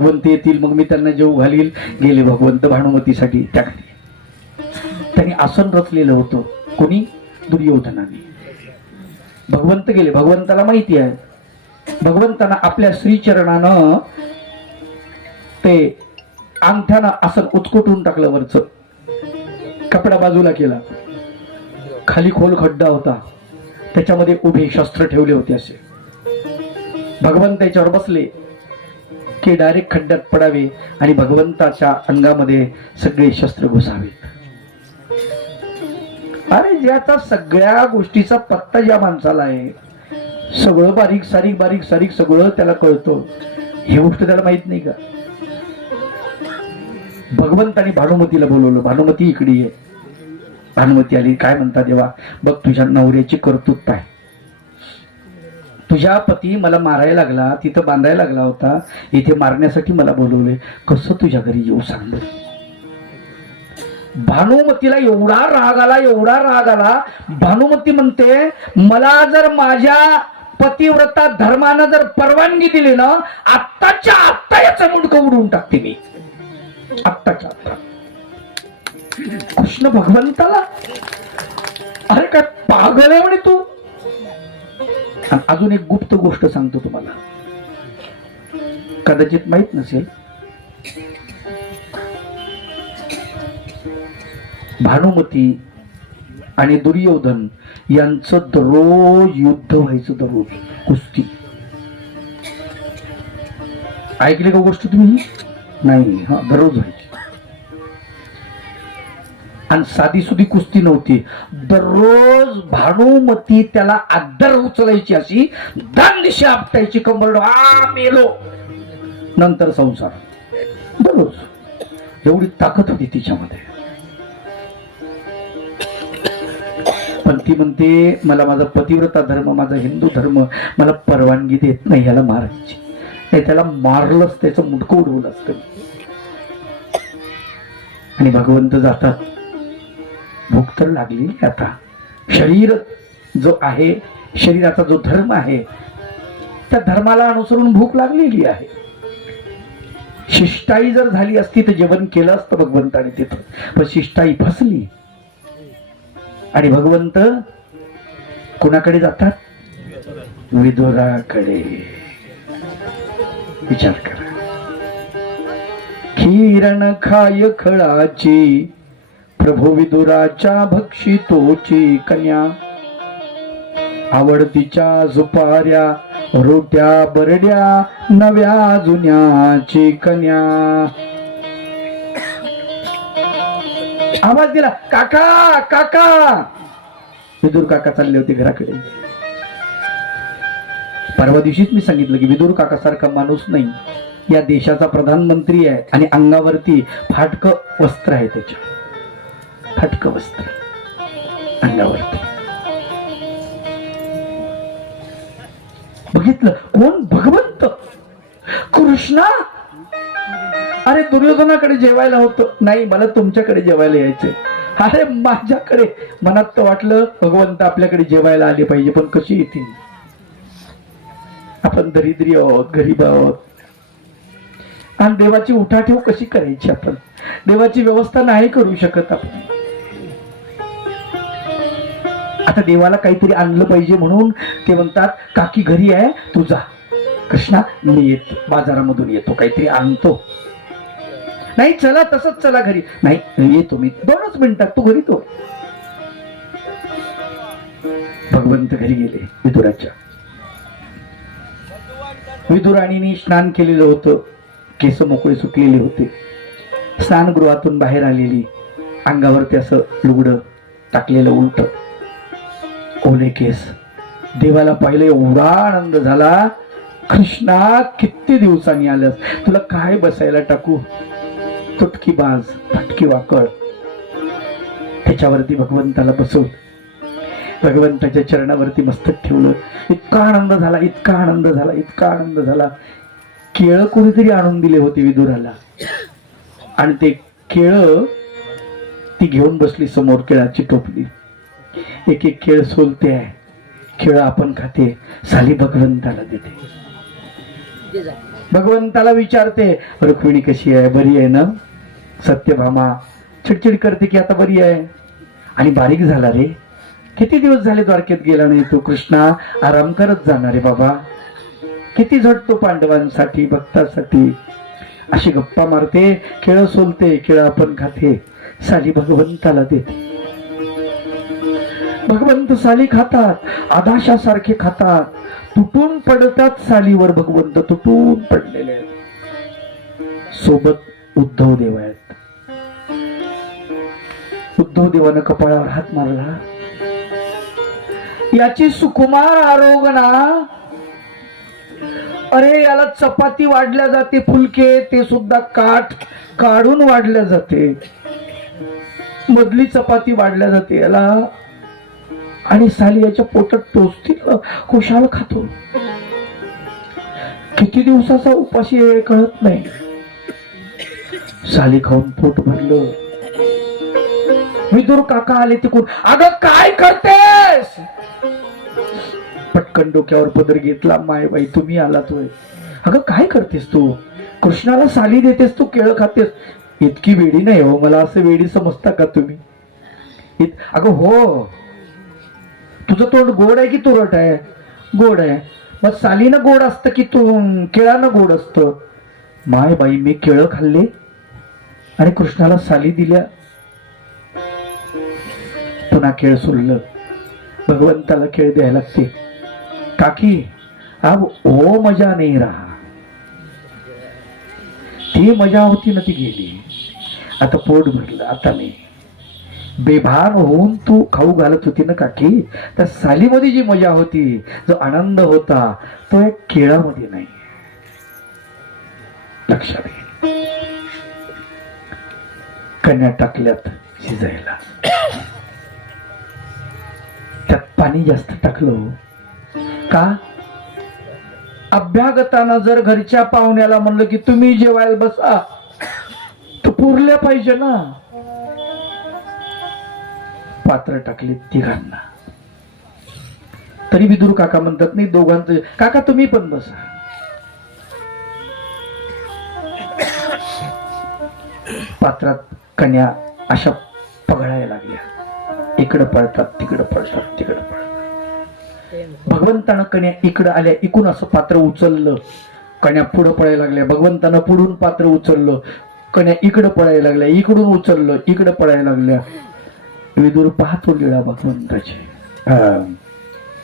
भगवंत येतील मग मी त्यांना जेव घालील. गेले भगवंत भानुमतीसाठी त्या घरी. त्यांनी आसन रचलेलं होतं. कोणी? दुर्योधनाने. भगवंत गेले. भगवंताला माहिती आहे, भगवंतांना आपल्या श्रीचरणानं ते अंगठ्यानं आसन उचकुटून टाकलं. वरचं कपडा बाजूला केला. खाली खोल खड्डा होता, त्याच्यामध्ये उभे शस्त्र ठेवले होते. असे भगवंत त्याच्यावर बसले की डायरेक्ट खड्ड्यात पडावे आणि भगवंताच्या अंगामध्ये सगळे शस्त्र घुसावेत. अरे ज्याचा सगळ्या गोष्टीचा पत्ता ज्या माणसाला आहे, सगळं बारीक सारीक बारीक सारीक सगळं त्याला कळतं, ही गोष्ट त्याला माहित नाही का? भगवंतानी भानुमतीला बोलवलं. भानुमती इकडे ये. भानुमती आली. काय म्हणता देवा? बघ तुझ्या नवऱ्याची कर्तृत्व पाय. तुझ्या पती मला मारायला लागला, तिथं बांधायला लागला होता, इथे मारण्यासाठी मला बोलवले. कसं तुझ्या घरी येऊ सांग. भानुमतीला एवढा राग आला, एवढा राग आला. भानुमती म्हणते, मला जर माझ्या पतिव्रता धर्मानं जर परवानगी दिली ना, आत्ताच्या आत्ता याचं मुंडकं उडवून टाकते मी. आत्ताच्या आत्ता. कृष्ण भगवंताला, अरे काय पागल आहे म्हणे तू. अजून एक गुप्त गोष्ट सांगतो तुम्हाला, कदाचित माहित नसेल. भानुमती आणि दुर्योधन यांचं दररोज युद्ध व्हायचं. दररोज कुस्ती. ऐकले का गोष्ट तुम्ही? नाही. हा, दररोज व्हायची. आणि साधी सुधी कुस्ती नव्हती. दररोज भानुमती त्याला आदर उचलायची, अशी दानदिशी आपटायची. कंबर मेलो, नंतर संसार. दररोज एवढी ताकद होती तिच्यामध्ये. पण ती म्हणते, मला माझा पतिव्रता धर्म, माझा हिंदू धर्म मला परवानगी देत नाही याला मारायची. नाही, त्याला मारलंच, त्याचं मुंडकं उडवलं असतं. आणि भगवंत जातात. भूक तर लागली आता. शरीर जो आहे, शरीराचा जो धर्म आहे, त्या धर्माला अनुसरून भूक लागलेली आहे. शिष्टाई जर झाली असती तर जेवण केलं असतं भगवंताने तिथं, पण शिष्टाई फसली. आणि भगवंत कोणाकडे जातात? विदुराकडे. विचार करा. किरण खाय खळाची, प्रभू विदुराच्या भक्षितोची कन्या. आवडतीच्या झुपाऱ्या, रोट्या बरड्या, नव्या जुन्याची कन्या. आवाज दिला, काका काका. विदुर काका चालले होते घराकडे. परवा दिवशीच मी सांगितलं की विदुर काका सारखा माणूस नाही. या देशाचा प्रधानमंत्री आहे आणि अंगावरती फाटकं वस्त्र आहे. त्याच्या फाटकं वस्त्र अंगावरती. बघितलं कोण? भगवंत कृष्णा. अरे दुर्योधनाकडे जेवायला होतं, नाही मला तुमच्याकडे जेवायला यायचंय. अरे माझ्याकडे. मनात तर वाटलं भगवंत आपल्याकडे जेवायला आले पाहिजे, पण कशी येतील? आपण दरिद्री आहोत, गरीब आहोत. आणि देवाची उठाठेव कशी करायची? आपण देवाची व्यवस्था नाही करू शकत आपण. आता देवाला काहीतरी आणलं पाहिजे म्हणून ते म्हणतात, काकी घरी आहे, तू जा. कृष्णा मी येतो, बाजारामधून येतो, काहीतरी आणतो. नाही चला तसंच चला घरी. नाही येतो मी 2च मिनिटात, तू घरी तो. भगवंत घरी गेले विदुराच्या. विदुराणीने स्नान केलेलं होतं, केस मोकळे सुटलेले होते. स्नानगृहातून बाहेर आलेली, अंगावरती असं लुगडं टाकलेलं उलट, ओले केस. देवाला पाहिलं, एवढा आनंद झाला. कृष्णा किती दिवसांनी आल्यास, तुला काय बसायला टाकू? तुटकी बाज, फटकी वाकळ. त्याच्यावरती भगवंताला बसवून भगवंताच्या चरणावरती मस्तक ठेवलं. इतका आनंद झाला, इतका आनंद झाला, इतका आनंद झाला. केळं कोणीतरी आणून दिले होते विदुराला, आणि ते केळं ती घेऊन बसली समोर, केळाची टोपली. एक एक केळ सोलते आहे, केळं आपण खाते, साली भगवंताला देते. भगवंताला विचारते, रुक्मिणी कशी आहे, बरी आहे ना? सत्यभामा चिडचिड करते की आता बरी आहे. आणि बारीक झाला रे, किती दिवस झाले द्वारकेत गेला नाही तू. कृष्णा आराम करत जाणार आहे बाबा, किती झटतो पांडवांसाठी, भक्तासाठी. अशी गप्पा मारते, केळं सोलते, केळं आपण खाते, साली भगवंताला देते. भगवंत साली खातात, आदाशासारखे खातात, तुटून पडतात सालीवर. भगवंत तुटून पडलेले आहेत. सोबत उद्धव देव आहेत. उद्धव देवानं कपाळावर हात मारला, याची सुकुमार आरोगणा. अरे याला चपाती वाढल्या जाते, फुलके ते सुद्धा काठ काढून वाढल्या जाते, मधली चपाती वाढल्या जाते याला, आणि साली याच्या पोटात टोचतील, खुशाल खातो. किती दिवसाचा उपाशी आहे कळत नाही. साली खाऊन पोट भरलं. विदुर काका आले तिकडून, अगं काय करतेस? पटकन डोक्यावर पदर घेतला. मायबाई तुम्ही आलात होय. अगं काय करतेस तू? कृष्णाला साली देतेस तू, केळं खातेस. इतकी वेडी नाही हो, मला असं वेडी समजता का तुम्ही? अगं हो, तुझं तोंड गोड आहे की तुरट आहे? गोड आहे. मग सालीनं गोड असतं की तू केळानं गोड असतं? माय बाई मी केळं खाल्ले आणि कृष्णाला साली दिल्या. पुन्हा केळ सोडलं. भगवंताला केळ द्यायला लागते. काकी अब ओ मजा नाही रहा, ती मजा होती ना ती गेली. आता पोट भरलं, आता नाही. बेभान होऊन तू खाऊ घालत होती ना काकी, त्या सालीमध्ये जी मजा होती, जो आनंद होता, तो एक केळामध्ये नाही. लक्षात घे. कन्या टाकल्यात शिजायला, त्यात पाणी जास्त टाकलं का? अभ्यागतानं जर घरच्या पाहुण्याला म्हणलं की तुम्ही जेवायला बसा, तर पुरल्या पाहिजे ना. पात्र टाकले तिघांना. तरी विदुर काका म्हणतात नाही दोघांचं, काका तुम्ही पण बसा. पात्रात कन्या अशा पगळायला लागल्या. इकडं पळतात, तिकडं पळतात, तिकडं पळतात. भगवंतानं कन्या इकडं आल्या, इकडून असं पात्र उचललं, कन्या पुढं पळायला लागल्या. भगवंतानं पुढून पात्र उचललं, कन्या इकडं पळायला लागल्या, इकडून उचललं, इकडं पळायला लागल्या. विदुर पाहतो लीळा भगवंताची.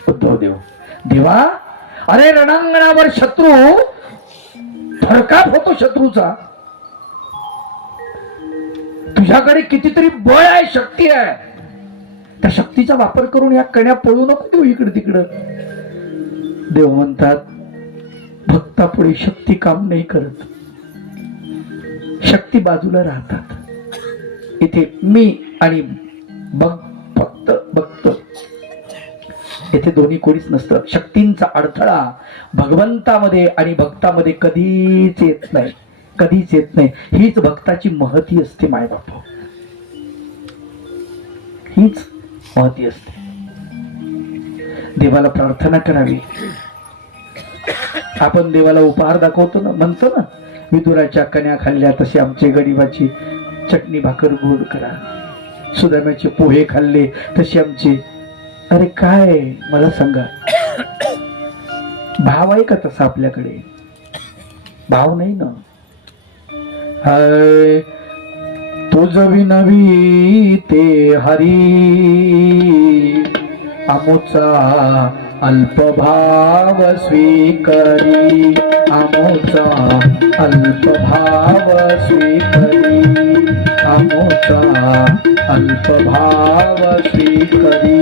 उद्धव देव, देवा अरे रणांगणावर शत्रू थरकाप होतो शत्रूचा. तुझ्याकडे कितीतरी बळ आहे, शक्ती आहे, त्या शक्तीचा वापर करून या कन्या पळू नको देऊ इकडे तिकडं. देव म्हणतात भक्तापुढे शक्ती काम नाही करत, शक्ती बाजूला राहतात. इथे मी आणि फक्त भक्त, इथे दोन्ही कोणीच नसतं. शक्तींचा अडथळा भगवंतामध्ये आणि भक्तामध्ये कधीच येत नाही, कधीच येत नाही. हीच भक्ताची महती असते माय बापू, हीच महती असते. देवाला प्रार्थना करावी. आपण देवाला उपहार दाखवतो ना, म्हणतो ना विदुराच्या कन्या खाल्ल्या तशी आमची गरीबाची चटणी भाकर गोड करा, सुदाम्याचे पोहे खाल्ले तशी आमची. अरे काय मला सांगा, भाव आहे का तसा आपल्याकडे? भाव नाही ना. तुझ विनवी ते हरी, आमोचा अल्पभाव स्वीकरी, आमोचा अल्पभाव स्वीकरी, आमोचा अल्पभाव स्वीकरी.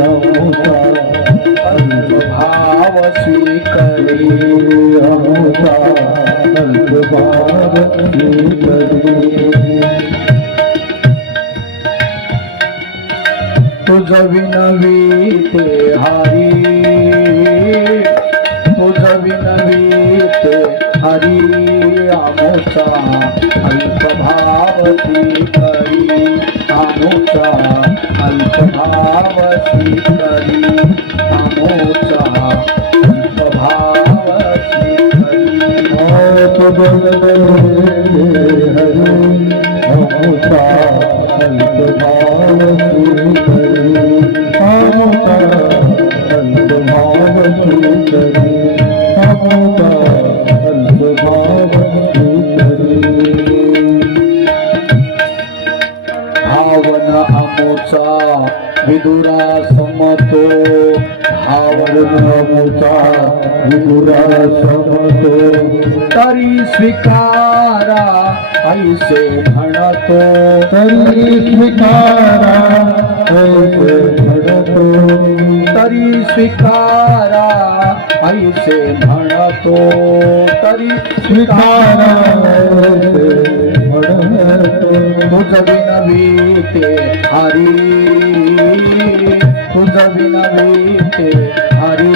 आमोचा अल्पभाव स्वीकरी, आमोचा अल्पभाव स्वीकरी. तुझ विनवी ते हरी, तुझ विनवी ते हरी, आमोचा अल्पभाव स्वीकरी आमोचा अल्पभाव स्वीकरी आमोचा अल्पभाव स्वीकरी आमोचा अल्पभाव स्वीकरी आमोचा अल्पभाव स्वीकरी आमोचा अल्पभाव भावन अमोचा विदुरा समतो भावन अमोचा विदुरा समतो तरी स्वीकारा ऐसे म्हणतो तरी स्वीकारा ऐसे म्हणतो तरी स्वीकारा ऐसे म्हणतो तरी स्वीकारा ऐसे म्हणतो तुझ विनवीते हरी तुझ विनवीते हरी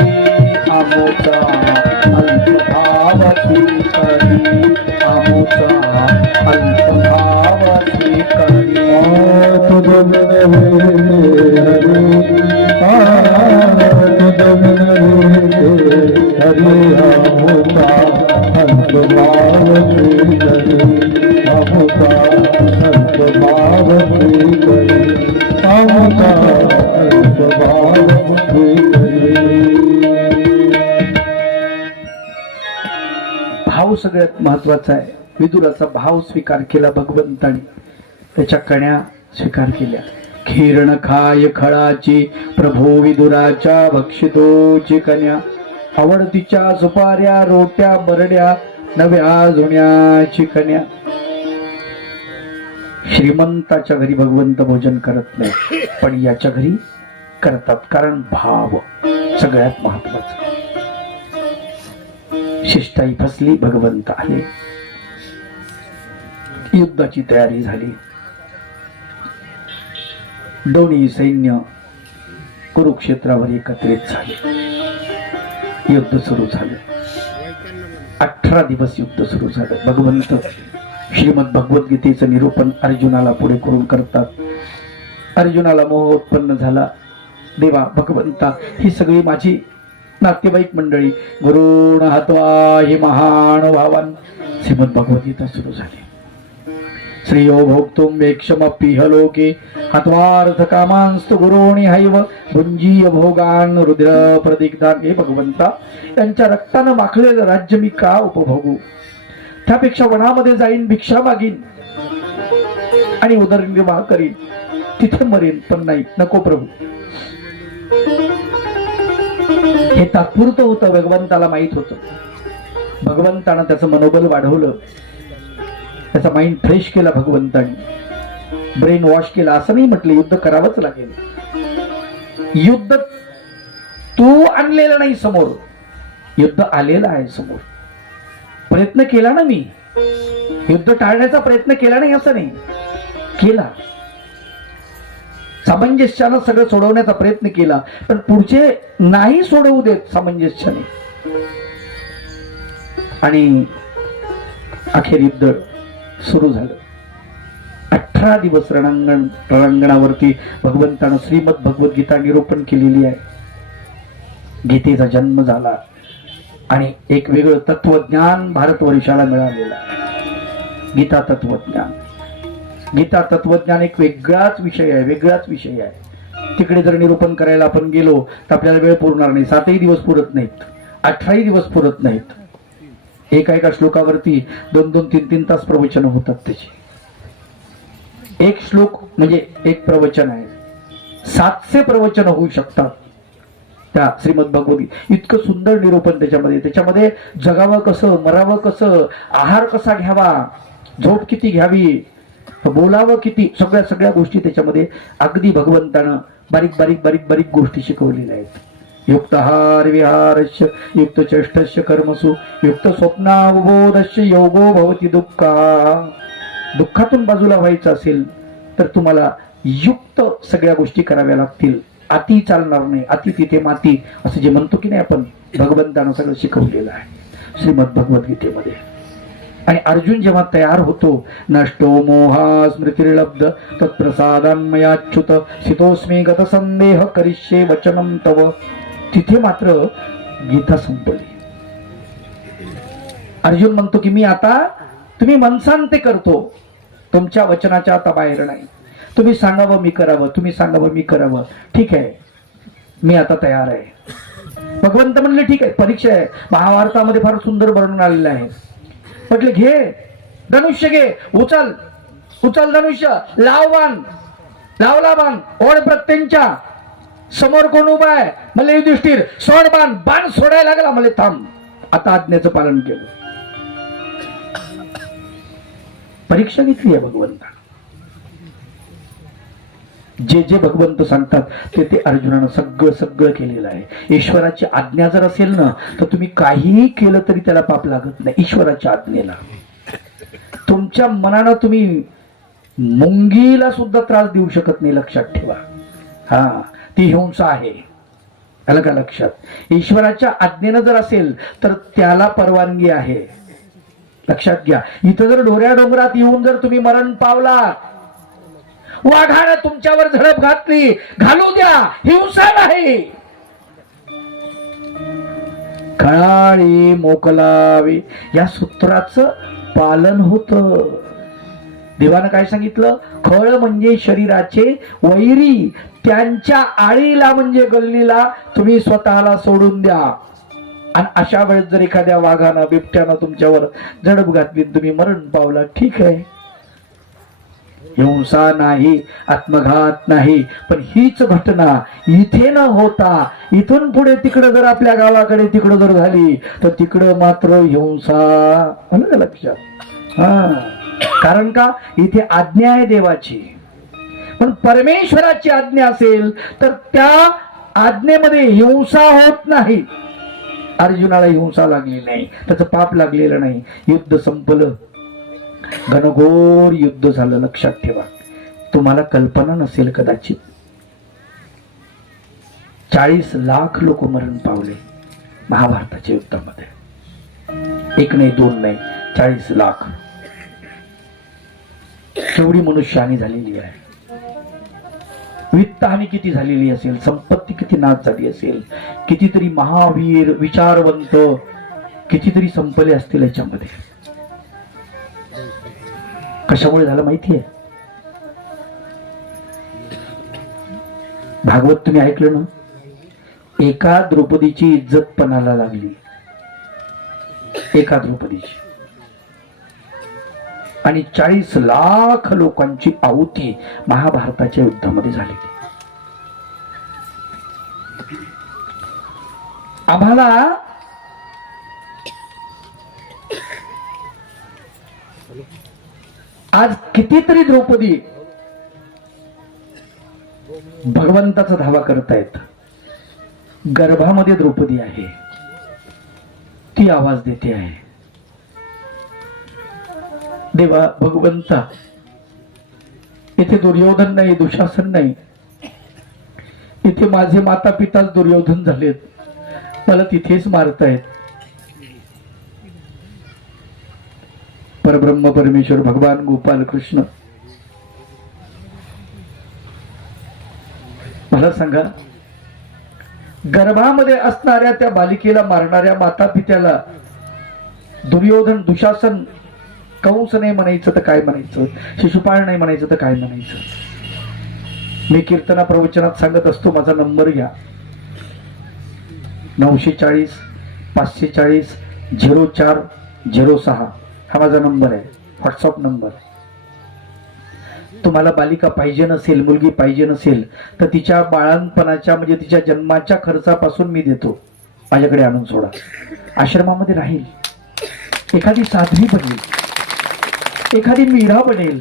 आमोचा अल्पभाव स्वीकरी आमोचा अल्पभाव स्वीकरी तुझ विनवीते हरी तुझ विनवीते हरी आमोचा अल्पभाव स्वीकरी आमोचा अल्पभाव स्वीकरी आमोचा अल्पभाव स्वीकरी. भाव सगळ्यात महत्वाचा आहे. विदुराचा भाव स्वीकार केला भगवंताने, त्याच्या कण्या स्वीकार केल्या. खीरण खाय खळाची प्रभू विदुराच्या भक्षितोची कन्या आवडतीच्या सुपाऱ्या रोट्या बरड्या नव्या जुन्याची कन्या. श्रीमंताच्या घरी भगवंत भोजन करत नाही, पण याच्या घरी करतात, कारण भाव सगळ्यात महत्वाचा. शिष्टाई फसली, भगवंत आले, युद्धाची तयारी झाली. दोन्ही सैन्य कुरुक्षेत्रावर एकत्रित झाले. युद्ध सुरू झालं. 18 दिवस युद्ध सुरू झालं. भगवंत श्रीमद भगवद्गीतेचं निरूपण अर्जुनाला पुढे करून करतात. अर्जुनाला मोह उत्पन्न झाला. देवा भगवंता, ही सगळी माझी नातेवाईक मंडळी, गुरुण हत्वा हि महान भावान. श्रीमद भगवद्गीता सुरू झाली. श्रेयो भोक्तुम वेक्षमप्यह लोके हत्वार्थ कामांस्तु गुरोणी हैव भुंजीय भोगान रुद्र प्रदिग्धान. हे भगवंता, त्यांच्या रक्तानं माखलेलं राज्य मी का उपभोगू? त्यापेक्षा वनामध्ये जाईन, भिक्षा मागीन आणि उदरनिर्वाह करीन, तिथे मरेन, पण नाही, नको प्रभू. हे तात्पुरतं होतं, भगवंताला माहित होतं. भगवंतानं त्याचं मनोबल वाढवलं, त्याचा माइंड फ्रेश केला भगवंताने, ब्रेन वॉश केला. असं नाही म्हटलं युद्ध करावंच लागेल. युद्ध तू आणलेलं नाही समोर, युद्ध आलेलं आहे समोर. प्रयत्न केला ना मी, युद्ध टाळण्याचा प्रयत्न केला नाही असं नाही, केला. सामंजस्यानं सगळं सोडवण्याचा प्रयत्न केला, पण पुढचे नाही सोडवू देत सामंजस्याने. आणि अखेर युद्ध सुरू झालं. 18 दिवस रणांगणावरती भगवंतानं श्रीमद भगवद्गीता निरूपण केलेली आहे. गीतेचा जन्म झाला आणि एक वेगळं तत्वज्ञान भारतवर्षाला मिळालेलं आहे. गीता तत्वज्ञान. गीता तत्वज्ञान एक वेगळाच विषय आहे, वेगळाच विषय आहे. तिकडे जर निरूपण करायला आपण गेलो तर आपल्याला वेळ पुरणार नाही. 7ही दिवस पुरत नाहीत, 18ही दिवस पुरत नाहीत. एका श्लोकावरती 2-2, 3-3 तास प्रवचन होतात त्याची. एक श्लोक म्हणजे एक प्रवचन आहे. 700 प्रवचन होऊ शकतात त्या श्रीमद भगवद्गीता. इतकं सुंदर निरूपण त्याच्यामध्ये जगावं कसं, मरावं कसं, आहार कसा घ्यावा, झोप किती घ्यावी, बोलावं किती, सगळ्या गोष्टी त्याच्यामध्ये अगदी भगवंतानं बारीक गोष्टी शिकवलेल्या आहेत. युक्तहार विहारस्य युक्त चेष्टस्य कर्मसु युक्त स्वप्नावबोधस्य योगो भवति दुःखा. दुःखातून बाजूला व्हायचं असेल तर तुम्हाला युक्त सगळ्या गोष्टी कराव्या लागतील. अति चालणार नाही, अति तिथे माती असं जे म्हणतो की नाही आपण, भगवंतानं सगळं शिकवलेलं आहे श्रीमद भगवद्गीतेमध्ये. आणि अर्जुन जेव्हा तयार होतो, नष्टो मोहा स्मृतिर्लब्ध तत्प्रसादान्मयाच्युत सितोस्मी गत संदेह करिष्ये वचनम तव, तिथे मात्र गीता संपली. अर्जुन म्हणतो की मी आता, तुम्ही मनसान ते करतो, तुमच्या वचनाच्या आता बाहेर नाही. तुम्ही सांगावं मी करावं, तुम्ही सांगावं मी करावं, ठीक आहे मी आता तयार आहे. भगवंत म्हणले ठीक आहे, परीक्षा आहे. महाभारतामध्ये फार सुंदर वर्णन आलेलं आहे. म्हटले घे धनुष्य, घे, उचल उचल धनुष्य, लाव बाण, लावला बाण, ओढ प्रत्यंच्या समोर कोण उभा आहे? मला युधिष्ठिर, सोड बाण. बाण सोडायला लागला, मला थांब. आता आज्ञेचं पालन केलं. परीक्षा घेतली आहे भगवंता. जे जे भगवंत सांगतात ते ते अर्जुनानं सगळं सगळं केलेलं आहे. ईश्वराची आज्ञा जर असेल ना तर तुम्ही काहीही केलं तरी त्याला पाप लागत नाही. ईश्वराच्या आज्ञेला तुमच्या मनानं तुम्ही मुंगीला सुद्धा त्रास देऊ शकत नाही, लक्षात ठेवा. हा, ती हिंसा आहे, आलं का लक्षात. ईश्वराच्या आज्ञेनं जर असेल तर त्याला परवानगी आहे, लक्षात घ्या. इथं जर ढोऱ्या डोंगरात येऊन जर तुम्ही मरण पावला, वाघानं तुमच्यावर झडप घातली, घालू द्या, हिंसा नाही. खळाळी मोकलावे या सूत्राचं पालन होतं. देवानं काय सांगितलं? खळ म्हणजे शरीराचे वैरी, त्यांच्या आळीला म्हणजे गल्लीला तुम्ही स्वतःला सोडून द्या. आणि अशा वेळेस जर एखाद्या वाघानं बिबट्यानं तुमच्यावर झडप घातली, तुम्ही मरण पावला, ठीक आहे, हिंसा नाही, आत्मघात नाही. पण हीच घटना इथे न होता इथून पुढे तिकडं जर आपल्या गावाकडे तिकडं जर झाली तर तिकडं मात्र हिंसा, आलं का लक्षात. हा, कारण का इथे आज्ञा आहे देवाची. पण परमेश्वराची आज्ञा असेल तर त्या आज्ञेमध्ये हिंसा होत नाही. अर्जुनाला हिंसा लागली नाही, त्याचं पाप लागलेलं नाही. युद्ध संपलं, घनघोर युद्ध झालं. लक्षात ठेवा, तुम्हाला कल्पना नसेल कदाचित, 40 लाख लोक मरण पावले महाभारताच्या युद्धामध्ये. एक नाही, दोन नाही, 40 लाख. केवढी मनुष्यहानी झालेली आहे. वित्तहानी किती झालेली असेल, संपत्ती किती नाश झाली असेल, कितीतरी महावीर विचारवंत कितीतरी संपले असतील याच्यामध्ये. कशामुळे झालं माहितीये? भागवत तुम्ही ऐकलं ना, एका द्रौपदीची इज्जत पणाला लागली, एका द्रौपदीची, आणि 40 लाख लोकांची आहुती महाभारताच्या युद्धामध्ये झाली. आम्हाला आज कितीतरी द्रौपदी भगवंताचा धावा करतायत. गर्भामध्ये द्रौपदी आहे, ती आवाज देते आहे, देवा भगवंता, इथे दुर्योधन नाही, दुशासन नाही, इथे माझे माता पिताच दुर्योधन झालेत, मला तिथेच मारतायत. परब्रह्म परमेश्वर भगवान गोपाल कृष्ण, मला सांगा, गर्भामध्ये असणाऱ्या त्या बालिकेला मारणाऱ्या माता पित्याला दुर्योधन दुशासन कंस नाही म्हणायचं तर काय म्हणायचं, शिशुपाळ नाही म्हणायचं तर काय म्हणायचं. मी कीर्तना प्रवचनात सांगत असतो, माझा नंबर घ्या, 940 540 0406. हा माझा नंबर आहे, व्हॉट्सअप नंबर. तुम्हाला बालिका पाहिजे नसेल, मुलगी पाहिजे नसेल तर तिच्या बाळणपणाच्या म्हणजे तिच्या जन्माच्या खर्चापासून मी देतो, माझ्याकडे आणून सोडा. आश्रमामध्ये राहील, एखादी साध्वी बनेल, एखादी मीरा बनेल,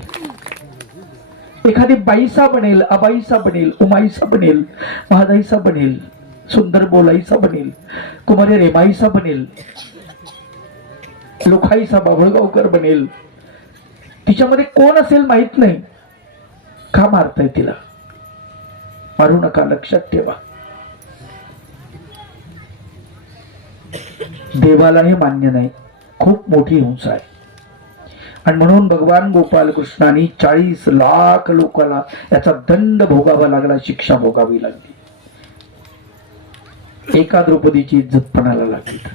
एखादी बाईसा बनेल, अबाईसा बनेल, उमाईसा बनेल, महादाईसा बनेल, सुंदर बोलाईसा बनेल, कुमारी रेमाईसा बनेल, लोखाईसा बाभळगावकर बनेल. तिच्यामध्ये कोण असेल माहित नाही. का मारताय तिला? मारू नका, लक्षात ठेवा. देवाला हे मान्य नाही, खूप मोठी हिंसा आहे. आणि म्हणून भगवान गोपाल कृष्णाने 40 लाख लोकांना याचा दंड भोगावा लागला, शिक्षा भोगावी लागली. एका द्रौपदीची इज्जत पणाला लागली तर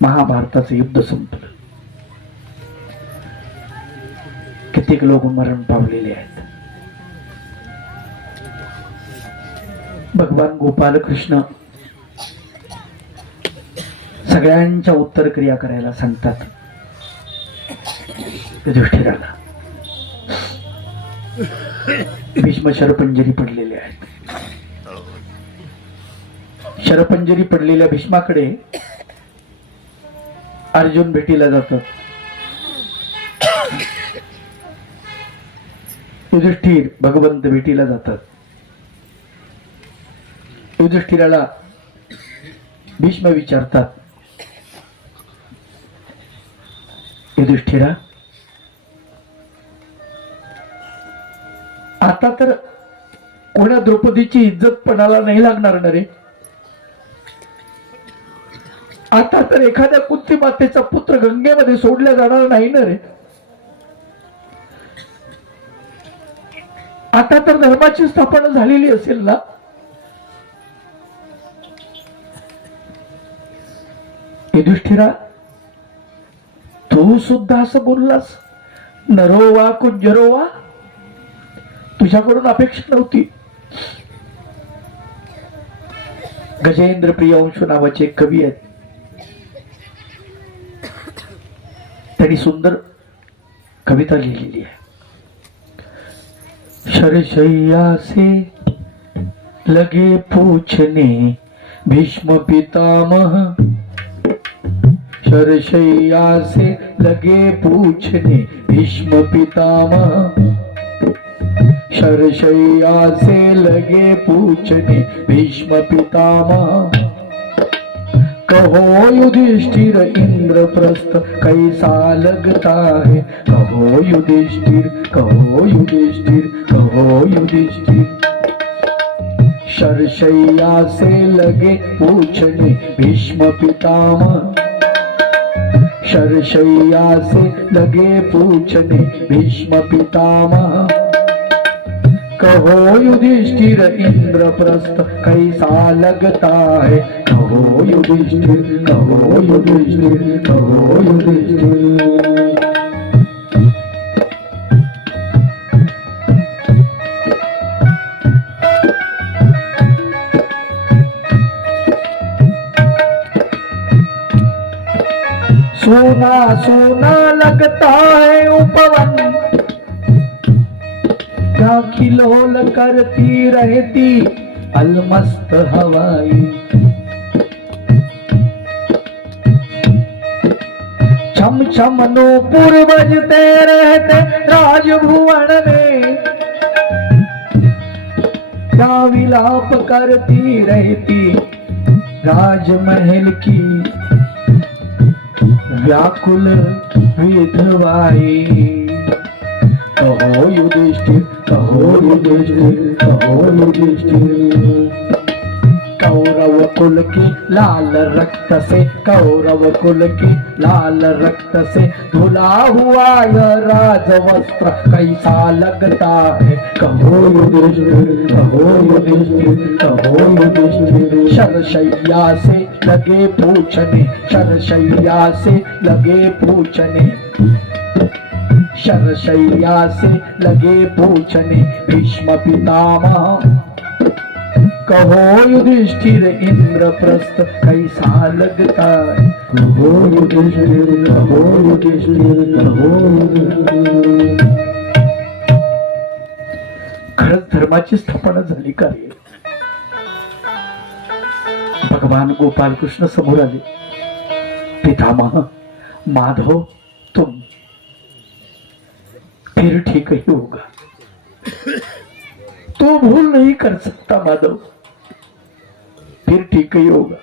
महाभारताचं युद्ध संपलं. कित्येक लोक मरण पावलेले आहेत. भगवान गोपाल कृष्ण सगळ्यांच्या उत्तर क्रिया करायला सांगतात. युधिष्ठिराला भीष्म शरपंजरी पडलेले आहेत. शरपंजरी पडलेल्या भीष्माकडे अर्जुन भेटीला जातात. युधिष्ठिर भगवंत भेटीला जातात. युधिष्ठिराला भीष्म विचारतात, युधिष्ठिरा, आता तर कोणा द्रौपदीची इज्जत पणाला नाही लागणार ना रे. आता तर एखाद्या कुंती मातेचा पुत्र गंगेमध्ये सोडला जाणार नाही ना रे. आता तर धर्माची स्थापना झालेली असेल ना. युधिष्ठिरा, तू सुद्धा असं बोललास? नरोवा कुंजरोवा, तुझ्याकडून अपेक्षा नव्हती. गजेंद्र प्रियवंशू नावाचे कवी आहेत. त्यांनी सुंदर कविता लिहिलेली आहे. शरशय्या से लगे पूछने भीष्म पितामह, शरशय्या से लगे पूछने भीष्म पितामह, शरशय्या से लगे पूछने भीष्म पितामह, कहो युधिष्ठिर इंद्रप्रस्थ कैसा लगता है, कहो युधिष्ठिर, कहो युधिष्ठिर, कहो युधिष्ठिर. शरशय्या से लगे पूछने भीष्म पितामह, शरशय्या से लगे पूछने भीष्म पितामह, कहो युधिष्ठिर इंद्रप्रस्थ कैसा लगता है, कहो युधिष्ठिर, कहो युधिष्ठिर, कहो युधिष्ठिर. सोना सोना लगता है उपवन, क्या खिलोल करती रहती अलमस्त हवाई, छम छम नूपुर बजते रहते राजभुवन में, क्या विलाप करती रहती राजमहल की व्याकुल विधवाई. कहो युधिष्ठिर, कहो युधिष्ठिर, कहो युधिष्ठिर. कौरव कुल की लाल रक्त से, कौरव कुल की लाल रक्त से धुला हुआ यह राजवस्त्र कैसा लगता है, कहो युधिष्ठिर, कहो युधिष्ठिर, कहो युधिष्ठिर. शरशय्या से लगे पूछने, शरशय्या से लगे पूछने, शरशय्या से लगे पूछने भीष्म पितामह, कहो युधिष्ठिर इंद्रप्रस्थ कैसा लगता है, कहो युधिष्ठिर, कहो युधिष्ठिर, कहो युधिष्ठिर. खरंच धर्माची स्थापना झाली का रे. भगवान गोपाल कृष्ण समोर आले. पितामह माधव, तुम फिर ठीक ही होगा, तो भूल नहीं कर सकता माधव, फिर ठीक ही होगा.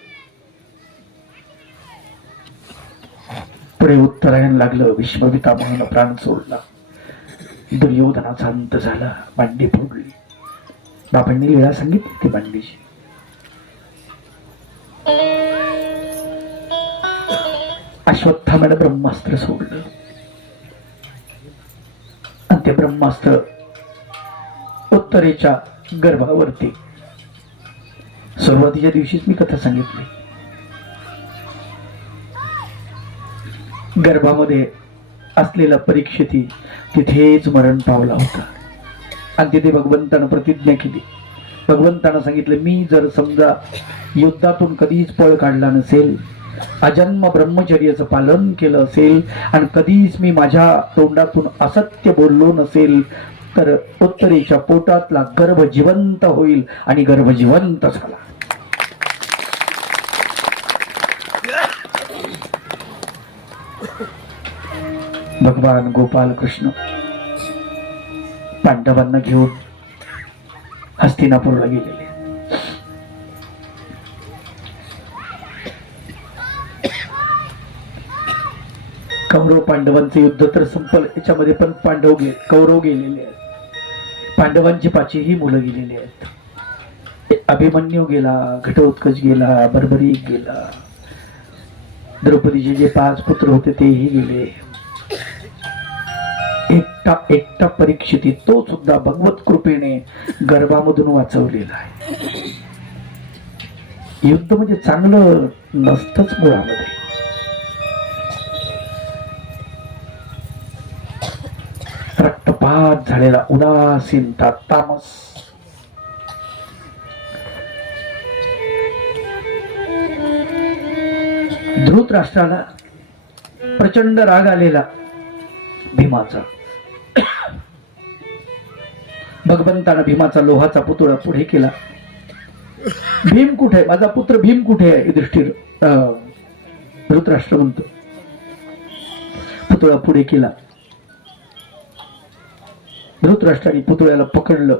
पुढे उत्तरायण लागलं. भीष्म पितामहानं प्राण सोडला. दुर्योधनाचा अंत झाला. मांडी फोडली. बाबांनी लीळा सांगितली ती मांडीची. अश्वत्थाम्यानं ब्रह्मास्त्र सोडलं. ते ब्रह्मास्त्र उत्तरेच्या गर्भावरती सुरुवातीच्या दिवशीच मी कथा सांगितली. गर्भामध्ये असलेला परीक्षिती तिथेच मरण पावला होता आणि तिथे भगवंतानं प्रतिज्ञा केली. भगवंतानं सांगितलं, मी जर समजा युद्धातून कधीच पळ काढला नसेल, अजन्म ब्रह्मचर्याचं पालन केलं असेल आणि कधीच मी माझ्या तोंडातून असत्य बोललो नसेल, तर उत्तरेच्या पोटातला गर्भ जिवंत होईल. आणि गर्भ जिवंत झाला. भगवान गोपाल कृष्ण पांडवांना घेऊन हस्तिनापूरला गेलेले. कौरव पांडवांचे युद्ध तर संपलं, याच्यामध्ये पण कौरव गेलेले आहेत. पांडवांची 5ही मुलं गेलेली आहेत. अभिमन्यू गेला, घटोत्कच गेला, बर्बरीक गेला, द्रौपदीचे जे 5 पुत्र होते तेही गेले. एकटा परीक्षिती, तो सुद्धा भगवत कृपेने गर्भामधून वाचवलेला आहे. युद्ध म्हणजे चांगलं नसतंच मुळामध्ये. रक्तपात झालेला, उदासीनता, तामस. धृतराष्ट्राला प्रचंड राग आलेला भीमाचा. भगवंतानं भीमाचा लोहाचा पुतळा पुढे केला. भीम कुठे, माझा पुत्र भीम कुठे आहे, युधिष्ठिर धृतराष्ट्र म्हणतो. पुतळा पुढे केला. धृतराष्ट्राने पुतळ्याला पकडलं.